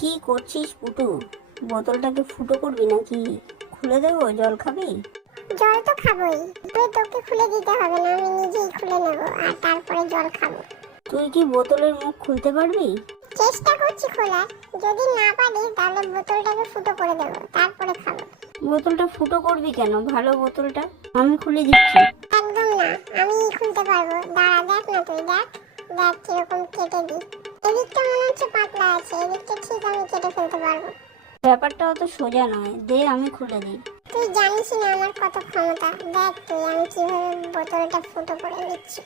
কি করছিস পুটু? বোতলটাকে ফুটো করবি নাকি? খুলে দেবো, জল খাবি? জল তো খাবোই, তোকে খুলে দিতে হবে না, আমি নিজেই খুলে নেব আর তারপরে জল খাবো। তুই কি বোতলের মুখ খুলতে পারবি? চেষ্টা করছি খোলার, যদি না পারি তাহলে বোতলটাকে ফুটো করে দেবো, তারপরে খাবো। বোতলটা ফুটো করবি কেন? ভালো বোতলটা আমি খুলে দিচ্ছি। একদম না, আমি খুলতে পারবো। দাঁড়া, দেখ না, তুই দেখ দেখ কিরকম কেটে দিই। এদিকটা মনে হচ্ছে পাতলা আছে, এদিকটা ঠিক আমি কেটে ফেলতে পারবো। ব্যাপারটা অত সোজা নয়, দে আমি খুলে দিই। তুই জানিস না আমার কত ক্ষমতা। দেখ তুই আমি কিভাবে বোতলটা ফুটো করে নিচ্ছি।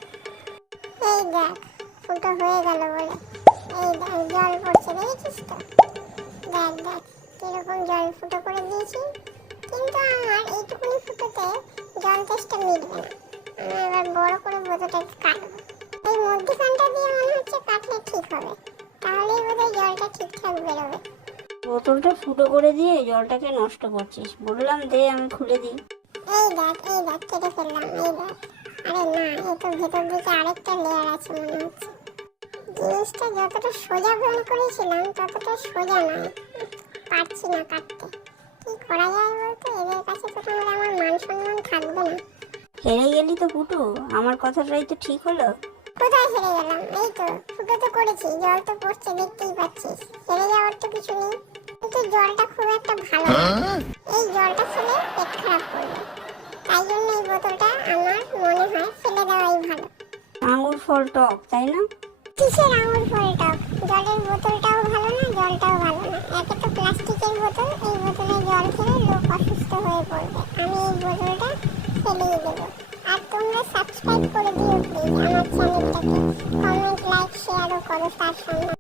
এই দেখ, ফুটো হয়ে গেল বলে। এই দেখ জল পড়ছে, দেখেছিস তো? দেখ দেখ কিরকম জল ফুটো করে দিয়েছি। কিন্তু আমার এইটুকুনি ফুটোতে জল তেষ্টা মিটবে না। আমি এবার বড় করে বোতলটাকে কাটবো। এই মধ্যখানটা দিয়ে মনে হচ্ছে কাটলে ঠিক হবে, তাহলেই বোধহয় জলটা ঠিকঠাক বেরোবে। বোতলটা ফুটো করে দিয়ে জলটাকে নষ্ট করছিস। বললাম দে আমি খুলে দিই। এই দেখ কেটে ফেললাম, এই দেখ। আরে না, এই তো ভেতর দিকে আরেকটা লেয়ার আছে মনে হচ্ছে। জিনিসটা যতটা সোজা মনে করেছিলাম ততটা সোজা নয়, পারছি না কাটতে। কি করা যায় বলতো? এদের কাছে তো তাহলে আমার মান সম্মান থাকবে না। হেরে গেলি তো পুটু, আমার কথাটাই তো ঠিক হলো। কোথায় হেরে গেলাম? এই তো ফুটো তো করেছি, জল তো পড়ছে, দেখতেই পাচ্ছিস। হেরে যাওয়ার তো কিছু নেই, কিন্তু জলটা খুব একটা ভালো না। এই জলটা খেলে পেট খারাপ করবে, তাই জন্য এই বোতলটা আমার মনে হয় ফেলে দেওয়াই ভালো। আঙুর ফল টক, তাই না? কিসের আঙুর ফল টক? জলের বোতলটাও ভালো না, জলটাও ভালো না। একে তো প্লাস্টিকের বোতল, এই বোতলে জল খেলে লোক অসুস্থ হয়ে পড়বে। আমি এই বোতলটা ফেলিয়ে দেবো। আর তোমরা সাবস্ক্রাইব করে দিও প্লিজ আমার চ্যানেলটাকে। কমেন্ট, লাইক, শেয়ারও করো তার সঙ্গে।